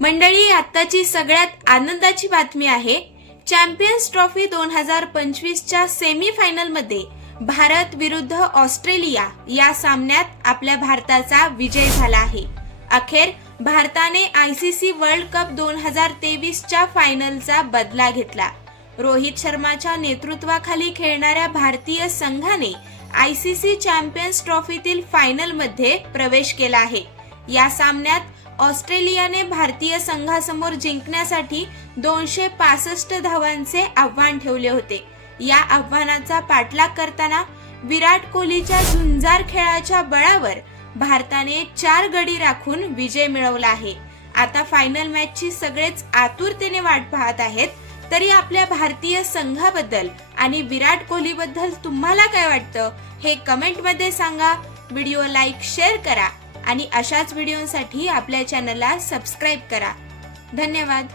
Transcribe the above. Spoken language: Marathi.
मंडळी आत्ताची सगळ्यात आनंदाची बातमी आहे चॅम्पियन्स ट्रॉफी दोन हजार पंचवीसच्या सेमी मध्ये भारत विरुद्ध ऑस्ट्रेलिया या सामन्यात आपल्या भारताचा विजय झाला आहे. अखेर भारताने आयसीसी वर्ल्ड कप दोन हजार तेवीसच्या फायनलचा बदला घेतला. रोहित शर्माच्या नेतृत्वाखाली खेळणाऱ्या भारतीय संघाने आयसीसी चॅम्पियन्स ट्रॉफीतील फायनलमध्ये प्रवेश केला आहे. या सामन्यात ऑस्ट्रेलियाने भारतीय संघासमोर जिंकण्यासाठी दोनशे पासष्ट धावांचे आव्हान ठेवले होते. या आव्हानाचा पाठलाग करताना विराट कोहलीच्या झुंजार खेळाच्या बळावर भारताने चार गडी राखून विजय मिळवला आहे. आता फायनल मॅचची सगळेच आतुरतेने वाट पाहत आहेत. तरी आपल्या भारतीय संघाबद्दल आणि विराट कोहलीबद्दल तुम्हाला काय वाटतं? हे कमेंटमध्ये सांगा. व्हिडिओ लाईक शेअर करा. आणि अशाच व्हिडिओसाठी आपल्या चॅनलला सबस्क्राईब करा. धन्यवाद.